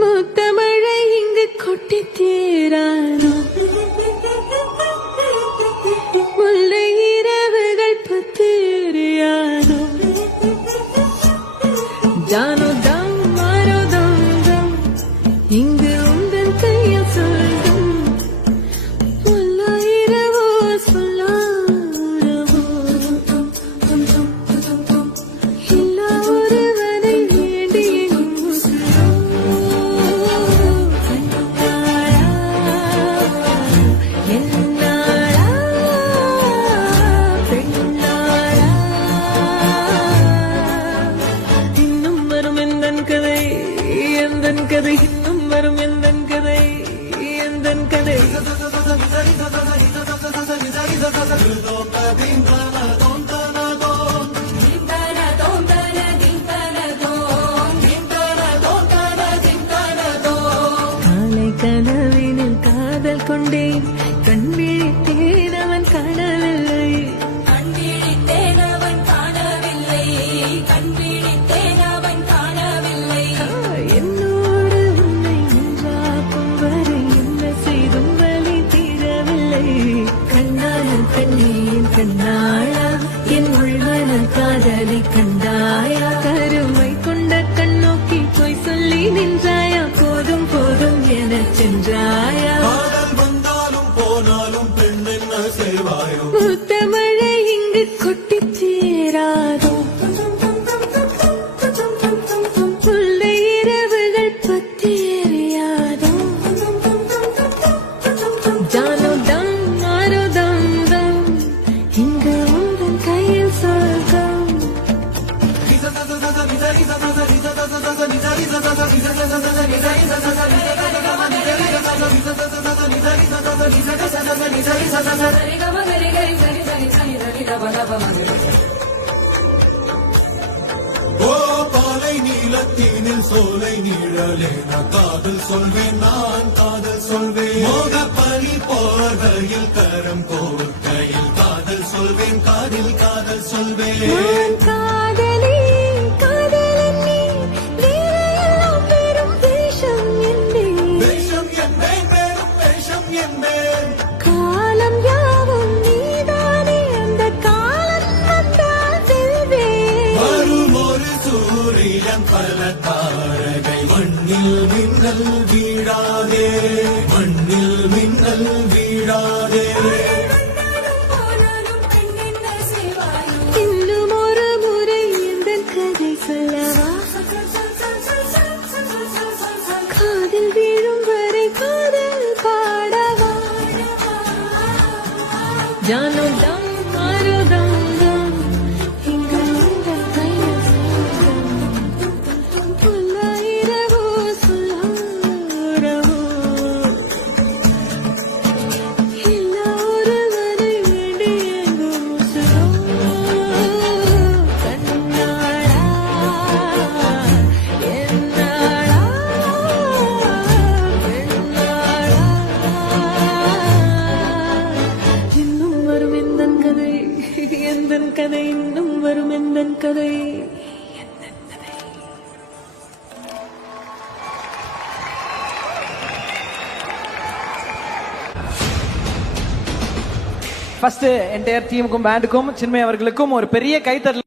முத்தமழை இங்கு கொட்டி தீரானோ? முல்லை இரவுகள் பத்தேறியானோ ஜானோ தம் மாரோ தம் தம் இங்கு இன்னும் வரும் எந்தன் கதை எந்தன் கதை காலை கனவினில் காதல் கொண்டேன். உள்மன காதலை கண்டாயா? கருமை கொண்ட கண்ணோக்கி போய் சொல்லி நின்றாயா? போதும் போதும் எனச் சென்றாயா? காதல் வந்தாலும் போனாலும் பெண் என்ன செய்வாயோ? முத்தமழை இங்கு கொட்டித் தீராதோ ஓ பாலை நீலத்தீனில் சோலை நீழலே நான் காதல் சொல்வேன் நான் காதல் சொல்வேன். மோக பனி போர்வையில் கரம் கோர்க்கையில் காதல் சொல்வேன் காதில் காதல் சொல்வேன். சூரியன் பல தாரகை மண்ணில் மின்னல் வீழாதே. மண்ணில் மின்னல் செய்வாயோ இன்னும் ஒரு முறை இந்த கதை சொல்லவா? காதில் வீழும் வரை காதல் பாடவா? ஜானோ வரும் கதை. ஃபர்ஸ்ட் என்டையர் டீமுக்கும் பேண்டுக்கும் சின்மை அவர்களுக்கும் ஒரு பெரிய கைத்தட்டல்